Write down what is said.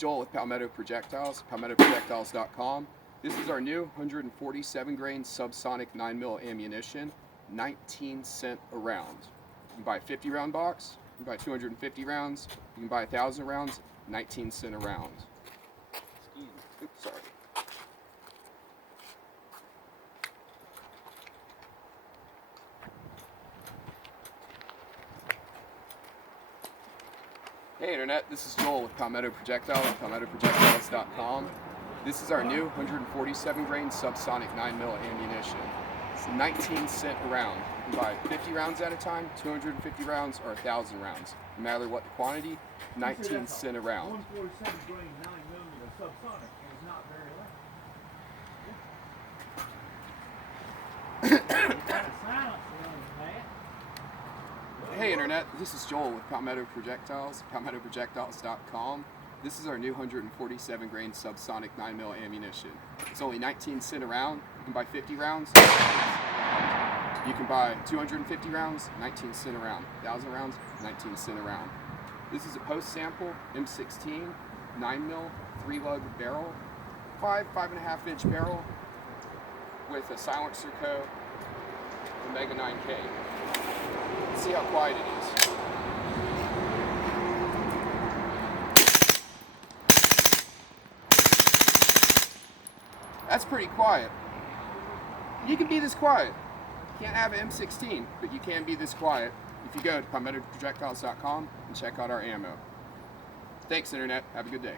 Joel with Palmetto Projectiles, palmettoprojectiles.com. This is our new 147 grain subsonic 9mm ammunition, 19 cents a round. You can buy a 50 round box, you can buy 250 rounds, you can buy 1,000 rounds, 19 cents a round. Excuse me. Oops, sorry. Hey Internet, this is Joel with Palmetto Projectiles, palmettoprojectiles.com. This is our new 147 grain subsonic 9mm ammunition. It's 19 cents a round. You can buy 50 rounds at a time, 250 rounds, or 1,000 rounds. No matter what the quantity, 19 cents a round. 147 grain 9mm subsonic is not very loud. Hey Internet, this is Joel with Palmetto Projectiles, palmettoprojectiles.com. This is our new 147 grain subsonic 9mm ammunition. It's only 19 cents a round. You can buy 50 rounds. You can buy 250 rounds, 19 cents a round. 1,000 rounds, 19 cents a round. This is a post sample M16 9mm 3-lug barrel, 5.5 inch barrel with a silencer co, the Mega 9K. Let's see how quiet it is. That's pretty quiet. You can be this quiet. You can't have an M16, but you can be this quiet if you go to palmettoprojectiles.com and check out our ammo. Thanks, Internet. Have a good day.